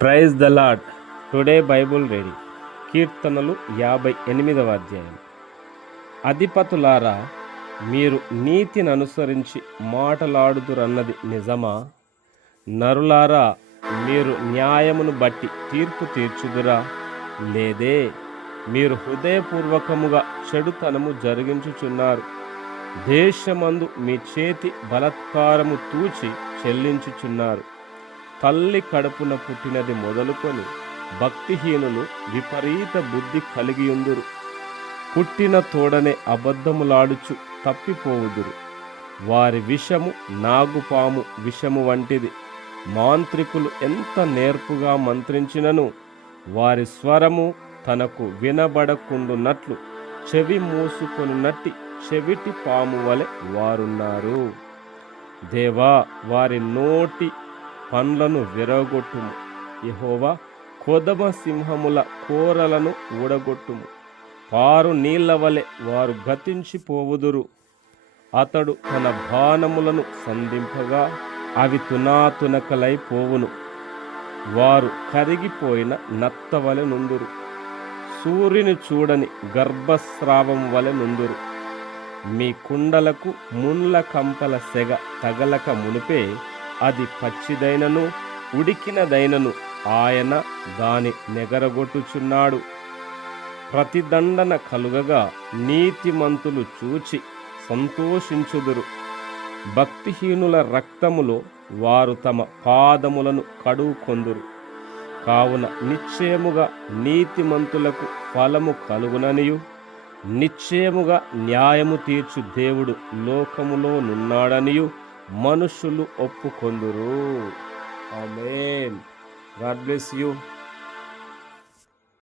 Praise the lord. Today Bible ready. కీర్తనలు 58వ అధ్యాయం. అధిపతులారా, మీరు నీతిని అనుసరించి మాటలాడుదురన్నది నిజమా? నరులారా, మీరు న్యాయమును బట్టి తీర్పు తీర్చుదురా? లేదే, మీరు హృదయపూర్వకముగా చెడుతనము జరిగించుచున్నారు. దేశమందు మీ చేతి బలాత్కారము తూచి చెల్లించుచున్నారు. తల్లి కడుపున పుట్టినది మొదలుకొని భక్తిహీనులు విపరీత బుద్ధి కలిగియుందురు. పుట్టిన తోడనే అబద్ధములాడుచు తప్పిపోవుదురు. వారి విషము నాగుపాము విషము వంటిది. మాంత్రికులు ఎంత నేర్పుగా మంత్రించినను వారి స్వరము తనకు వినబడకుండునట్లు చెవి మూసుకొనున్నట్టి చెవిటి పాము వలె వారున్నారు. దేవా, వారి నోటి పండ్లను విరగొట్టుము. యెహోవా, కొదమ సింహముల కోరలను ఊడగొట్టుము. పారు నీళ్ల వలె వారు గతించిపోవుదురు. అతడు తన బాణములను సంధింపగా అవి తునాతునకలైపోవును. వారు కరిగిపోయిన నత్తవలె నుందురు. సూర్యుని చూడని గర్భస్రావం వలె నుందురు. మీ కుండలకు మున్ల కంపల సెగ తగలక మునిపే అది పచ్చిదైనను ఉడికినదైనను ఆయన దాని నెగరగొట్టుచున్నాడు. ప్రతిదండన కలుగగా నీతిమంతులు చూచి సంతోషించుదురు. భక్తిహీనుల రక్తములో వారు తమ పాదములను కడుక్కొందురు. కావున నిశ్చయముగా నీతిమంతులకు ఫలము కలుగుననియు, నిశ్చయముగా న్యాయము తీర్చు దేవుడు లోకములో నున్నాడనియు మనుషులు ఒప్పుకొందురు. ఆమేన్. God bless you.